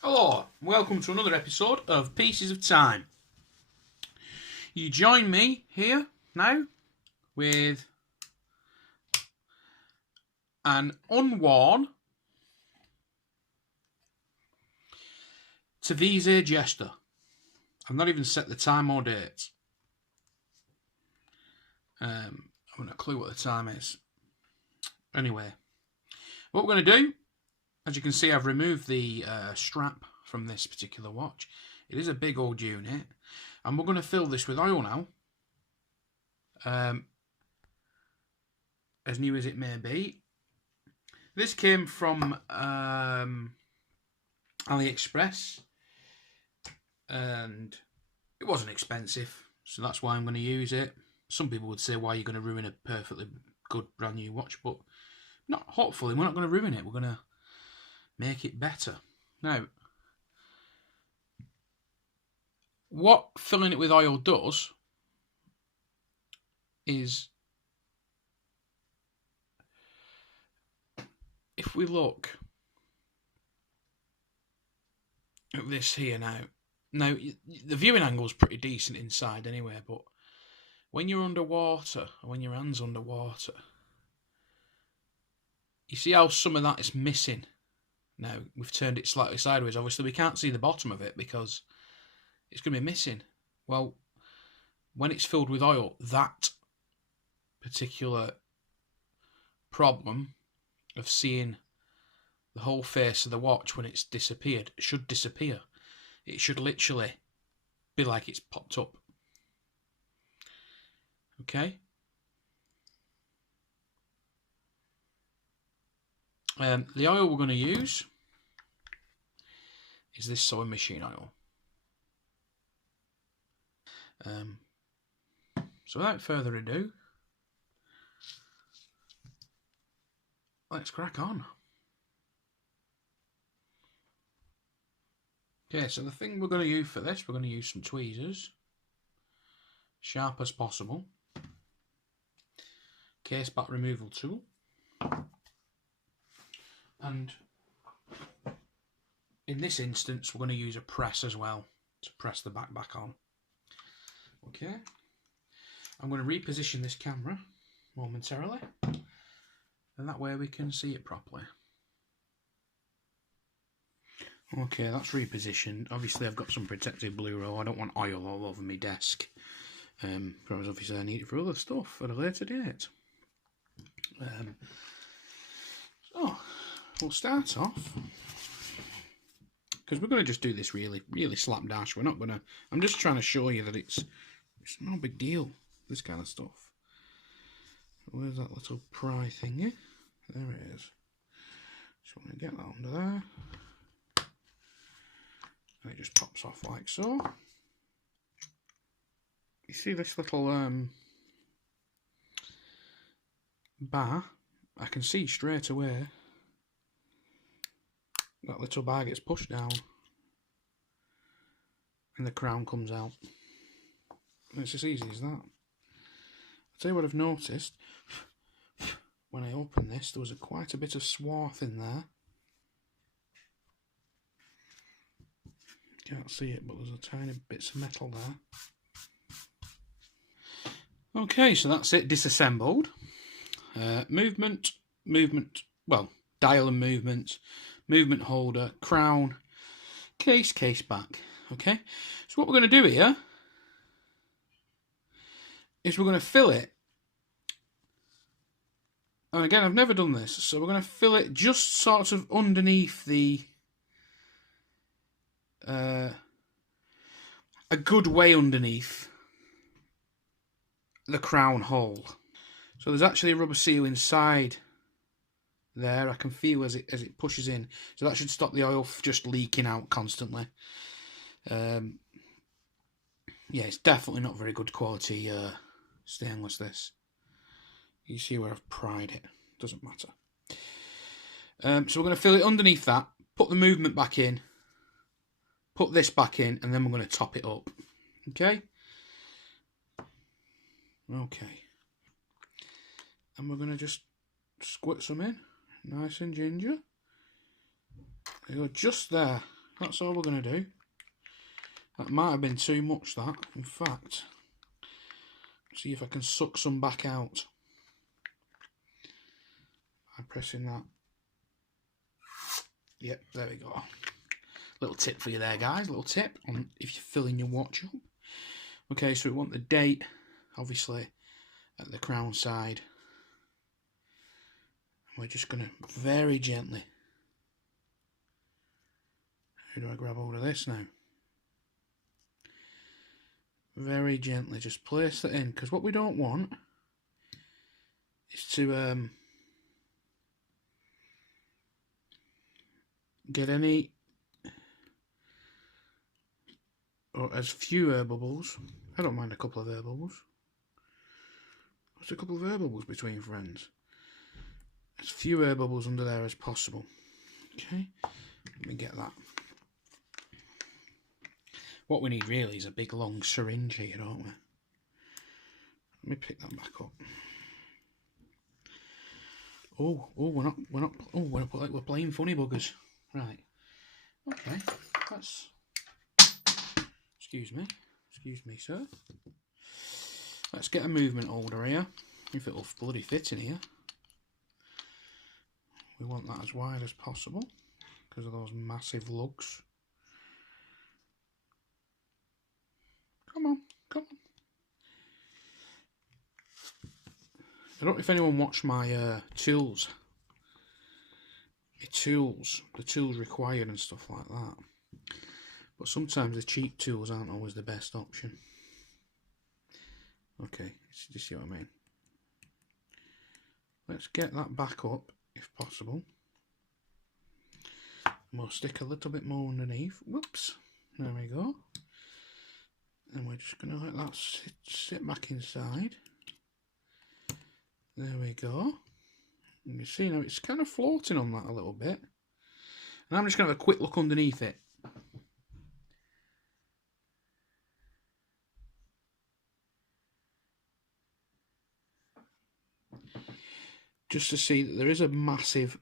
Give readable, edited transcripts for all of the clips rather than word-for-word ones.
Hello, welcome to another episode of Pieces of Time. You join me here now with an unworn Tevise jester. I've not even set the time or date. I haven't a clue what the time is. Anyway, what we're going to do, as you can see, I've removed the strap from this particular watch. It is a big old unit, and we're going to fill this with oil now. As new as it may be. This came from AliExpress, and it wasn't expensive, so that's why I'm going to use it. Some people would say, why are you going to ruin a perfectly good brand new watch? But not. Hopefully we're not going to ruin it. We're going to make it better. Now, what filling it with oil does is, if we look at this here now the viewing angle is pretty decent inside anyway, but when you're underwater, or when your hand's underwater, you see how some of that is missing. Now, we've turned it slightly sideways. Obviously, we can't see the bottom of it because it's going to be missing. Well, when it's filled with oil, that particular problem of seeing the whole face of the watch when it's disappeared should disappear. It should literally be like it's popped up. Okay? The oil we're going to use is this sewing machine oil. So without further ado, let's crack on. Okay, so the thing we're going to use for this, we're going to use some tweezers, sharp as possible, case back removal tool, and in this instance we're going to use a press as well to press the back on. Okay, I'm going to reposition this camera momentarily, and that way we can see it properly. Okay, that's repositioned. Obviously I've got some protective blue roll. I don't want oil all over my desk, because obviously I need it for other stuff at a later date. So we'll start off, because we're going to just do this really slapdash. We're not going to. I'm just trying to show you that it's no big deal, this kind of stuff. Where's that little pry thingy? There it is. Just want to get that under there. And it just pops off like so. You see this little bar? I can see straight away that little bar gets pushed down and the crown comes out. And it's as easy as that. I'll tell you what I've noticed. When I opened this, there was quite a bit of swarth in there. Can't see it, but there's a tiny bits of metal there. Okay, so that's it disassembled. Movement, well, dial and movement holder, crown, case back. Okay, so what we're going to do here is we're going to fill it. And again, I've never done this, so we're going to fill it just sort of underneath the a good way underneath the crown hole. So there's actually a rubber seal inside there. I can feel as it pushes in. So that should stop the oil just leaking out constantly. Yeah, it's definitely not very good quality stainless, this. You see where I've pried it. Doesn't matter. So we're going to fill it underneath that, put the movement back in, put this back in, and then we're going to top it up. Okay? Okay. And we're going to just squirt some in, nice and ginger. There you go, just there. That's all we're going to do. That might have been too much, that. In fact, see if I can suck some back out by pressing that. Yep, there we go. Little tip for you there, guys. Little tip on if you're filling your watch up. Okay, so we want the date, obviously, at the crown side. We're just going to very gently. How do I grab hold of this now? Very gently, just place that in, because what we don't want is to get any, or as few air bubbles. I don't mind a couple of air bubbles. What's a couple of air bubbles between friends? As few air bubbles under there as possible. Okay, let me get that. What we need really is a big long syringe here, don't we? Let me pick that back up. We're playing funny buggers. Right. Okay. That's. Excuse me, sir. Let's get a movement holder here. If it'll bloody fit in here. We want that as wide as possible because of those massive lugs. Come on. I don't know if anyone watched my tools. The tools required and stuff like that. But sometimes the cheap tools aren't always the best option. Okay, do you see what I mean? Let's get that back up if possible. And we'll stick a little bit more underneath. Whoops. There we go. And we're just going to let that sit back inside. There we go. And you see now it's kind of floating on that a little bit. And I'm just going to have a quick look underneath it. Just to see that there is a massive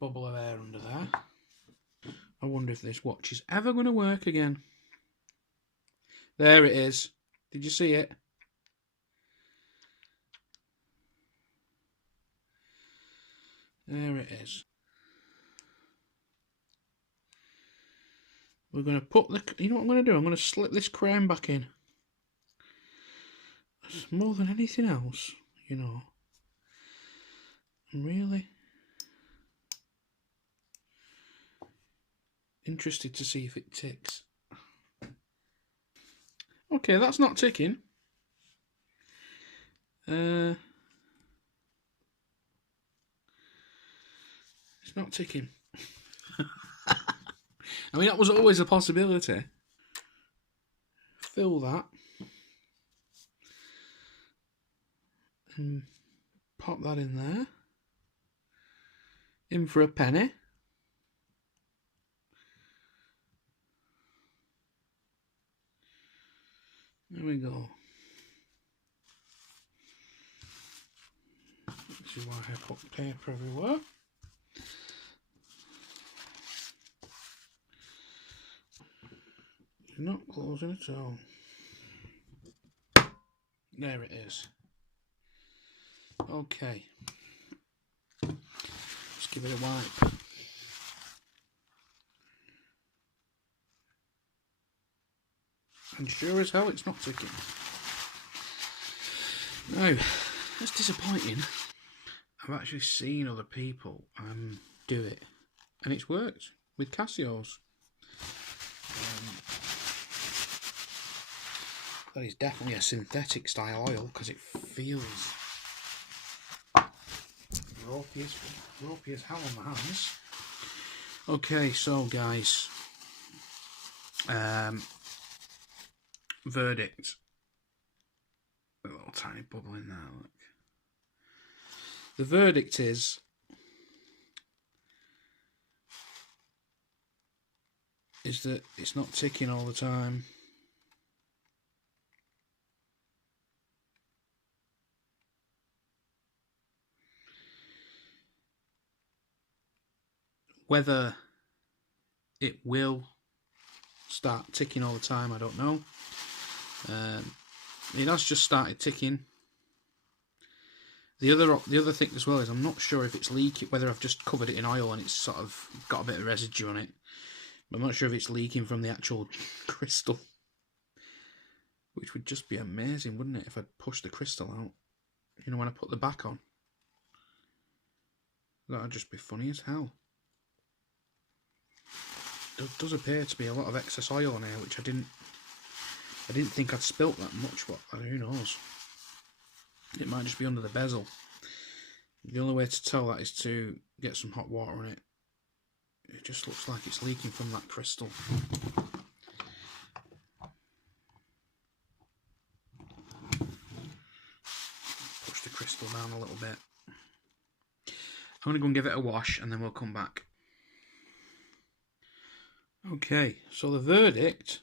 bubble of air under there. I wonder if this watch is ever going to work again. There it is. Did you see it? There it is. We're going to put the... You know what I'm going to do? I'm going to slip this crown back in. More than anything else, you know. I'm really interested to see if it ticks. Okay, that's not ticking. It's not ticking. I mean, that was always a possibility. Fill that. And pop that in there. In for a penny. There we go. This is why I put paper everywhere. It's not closing at all. There it is. Okay. Let's give it a wipe. And sure as hell it's not ticking. No, that's disappointing. I've actually seen other people do it, and it's worked with Casios. That is definitely a synthetic style oil because it feels ropey as hell on the hands. Okay, so guys, verdict. A little tiny bubble in there, look. The verdict is that it's not ticking all the time. Whether it will start ticking all the time, I don't know. It has just started ticking. The other thing as well is I'm not sure if it's leaking, whether I've just covered it in oil and it's sort of got a bit of residue on it. But I'm not sure if it's leaking from the actual crystal. Which would just be amazing, wouldn't it, if I'd pushed the crystal out? You know, when I put the back on. That would just be funny as hell. There does appear to be a lot of excess oil on here, which I didn't think I'd spilt that much, but who knows? It might just be under the bezel. The only way to tell that is to get some hot water on it. It just looks like it's leaking from that crystal. Push the crystal down a little bit. I'm going to go and give it a wash and then we'll come back. Okay, so the verdict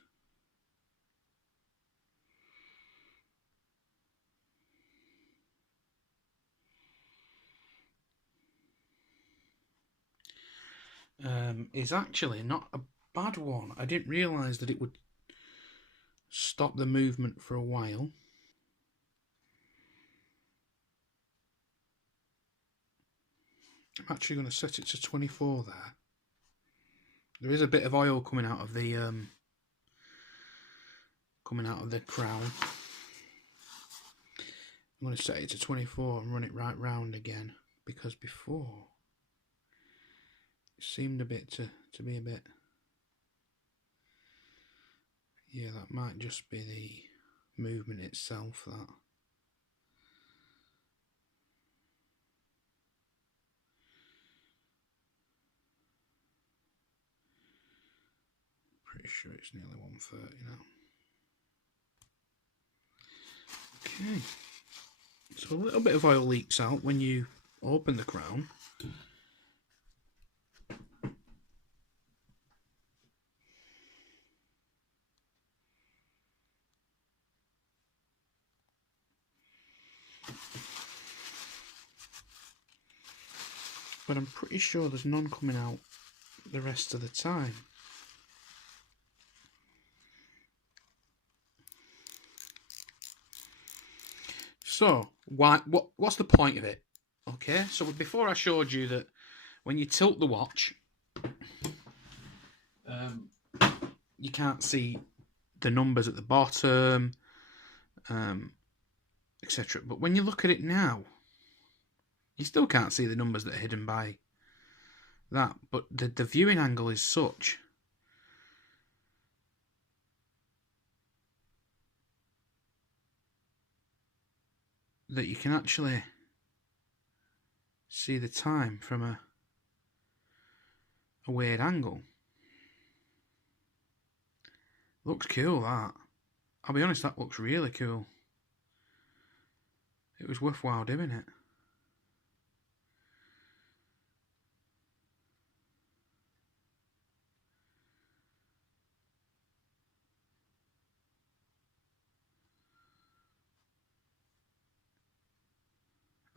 is actually not a bad one. I didn't realise that it would stop the movement for a while. I'm actually going to set it to 24 there. There is a bit of oil coming out of the crown. I'm going to set it to 24 and run it right round again, because before it seemed a bit to be a bit. Yeah, that might just be the movement itself, that. Pretty sure it's nearly 130 now. Okay. So a little bit of oil leaks out when you open the crown. But I'm pretty sure there's none coming out the rest of the time. So, what's the point of it? Okay, so before I showed you that when you tilt the watch, you can't see the numbers at the bottom, etc. But when you look at it now, you still can't see the numbers that are hidden by that. But the viewing angle is such that you can actually see the time from a weird angle. Looks cool, that. I'll be honest, that looks really cool. It was worthwhile doing it.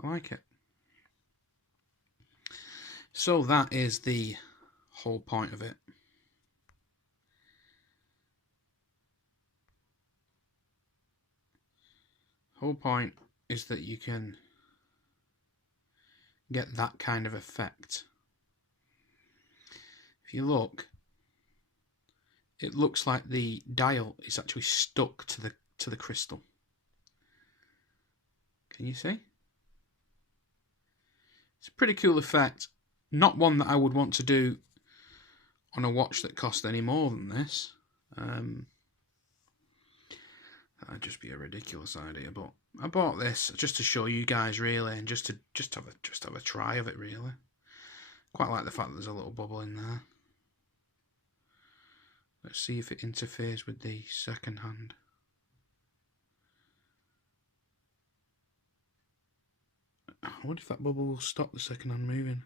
I like it. So that is the whole point of it. Whole point is that you can get that kind of effect. If you look, it looks like the dial is actually stuck to the crystal. Can you see? It's a pretty cool effect. Not one that I would want to do on a watch that cost any more than this. That'd just be a ridiculous idea, but I bought this just to show you guys, really, and just have a try of it, really. Quite like the fact that there's a little bubble in there. Let's see if it interferes with the second hand. I wonder if that bubble will stop the second hand moving.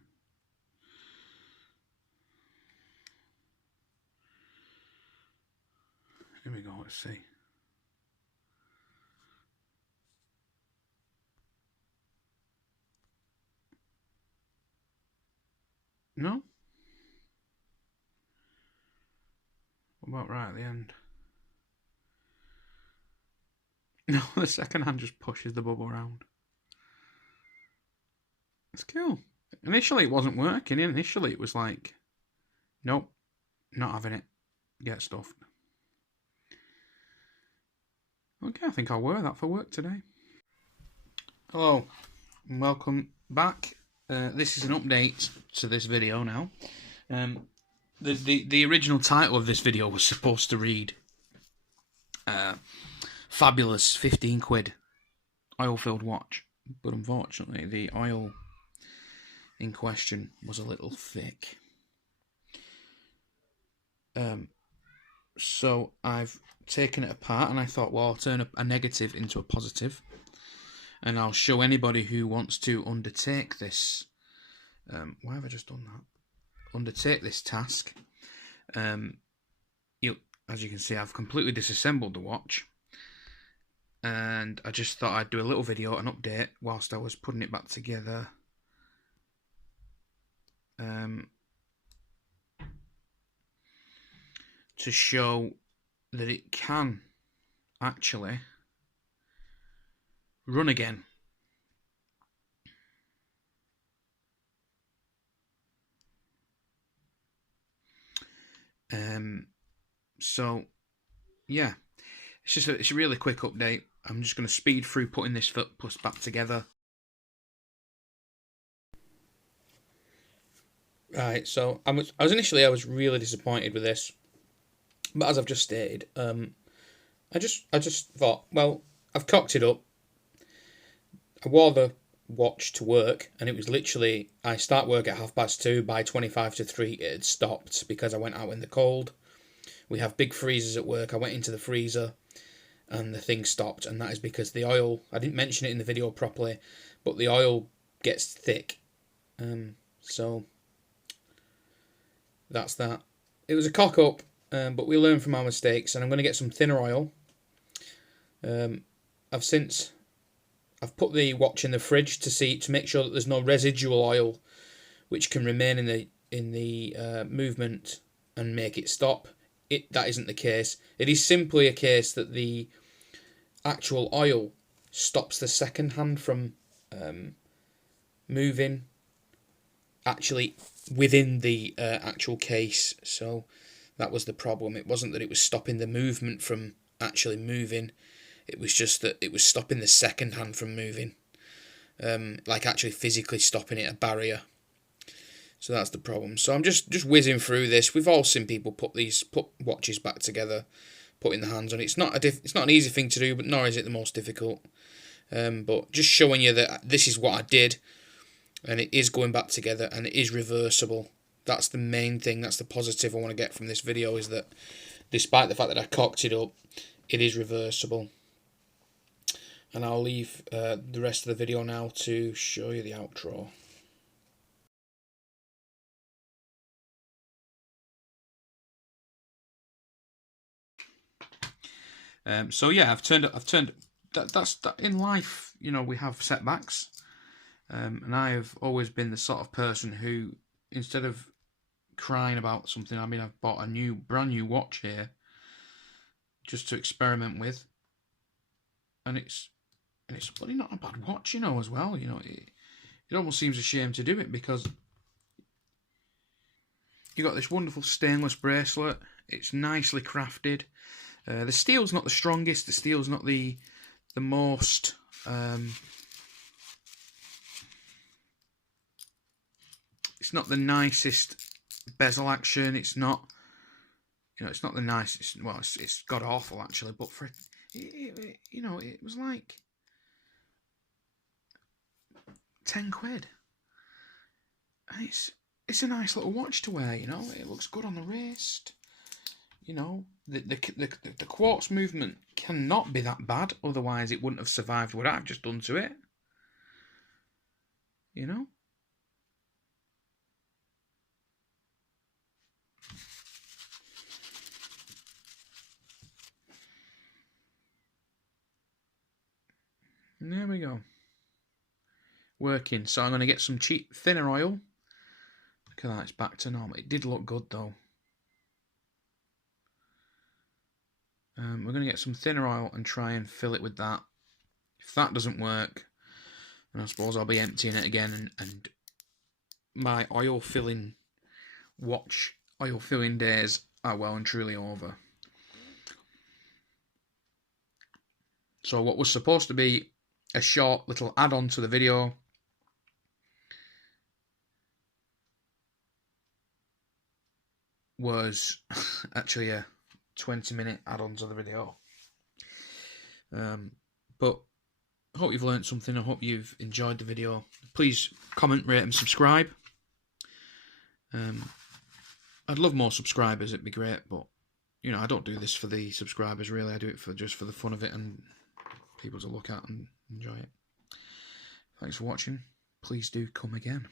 Here we go, let's see. No? about right at the end. No, the second hand just pushes the bubble around. It's cool. Initially it wasn't working. Initially it was like, nope, not having it. Get stuffed. Okay, I think I'll wear that for work today. Hello, and welcome back. This is an update to this video now. The original title of this video was supposed to read Fabulous 15 quid oil-filled watch, but unfortunately the oil in question was a little thick. So I've taken it apart and I thought, well, I'll turn a negative into a positive, and I'll show anybody who wants to undertake this. Why have I just done that? Undertake this task. As you can see, I've completely disassembled the watch, and I just thought I'd do a little video, an update, whilst I was putting it back together. To show that it can actually run again. So yeah, it's a really quick update. I'm just going to speed through putting this foot plus back together. Right, so I was really disappointed with this, but as I've just stated, I just thought, well, I've cocked it up. I wore the watch to work, and it was literally, I start work at 2:30. By 3:25 it had stopped because I went out in the cold. We have big freezers at work. I went into the freezer and the thing stopped, and that is because the oil, I didn't mention it in the video properly, but the oil gets thick. So that's that. It was a cock up, but we learn from our mistakes, and I'm going to get some thinner oil. I've put the watch in the fridge to make sure that there's no residual oil which can remain in the movement and make it stop. That isn't the case. It is simply a case that the actual oil stops the second hand from moving actually within the actual case. So that was the problem. It wasn't that it was stopping the movement from actually moving. It was just that it was stopping the second hand from moving. Like actually physically stopping it, a barrier. So that's the problem. So I'm just whizzing through this. We've all seen people put watches back together, putting the hands on it. It's not an easy thing to do, but nor is it the most difficult. But just showing you that this is what I did, and it is going back together, and it is reversible. That's the main thing. That's the positive I want to get from this video, is that despite the fact that I cocked it up, it is reversible. And I'll leave the rest of the video now to show you the outro. So yeah, I've turned. That's in life. You know, we have setbacks, and I have always been the sort of person who, instead of crying about something, I mean, I've bought a brand new watch here, just to experiment with, and it's bloody not a bad watch, you know, as well. You know, it almost seems a shame to do it because you got this wonderful stainless bracelet. It's nicely crafted. The steel's not the strongest. The steel's not the most. It's not the nicest bezel action. It's not. You know, it's not the nicest. Well, it's god awful actually. But for you know, it was like 10 quid. And it's a nice little watch to wear. You know, it looks good on the wrist. You know, the quartz movement cannot be that bad, otherwise it wouldn't have survived what I've just done to it. You know? And there we go. Working. So I'm going to get some cheap thinner oil. Look at that, it's back to normal. It did look good though. We're going to get some thinner oil and try and fill it with that. If that doesn't work, then I suppose I'll be emptying it again, and my oil filling days are well and truly over. So what was supposed to be a short little add-on to the video was actually a 20-minute add-on to the video. But I hope you've learned something. I hope you've enjoyed the video. Please comment, rate and subscribe. I'd love more subscribers, it'd be great, but you know, I don't do this for the subscribers really. I do it just for the fun of it and people to look at and enjoy it. Thanks for watching. Please do come again.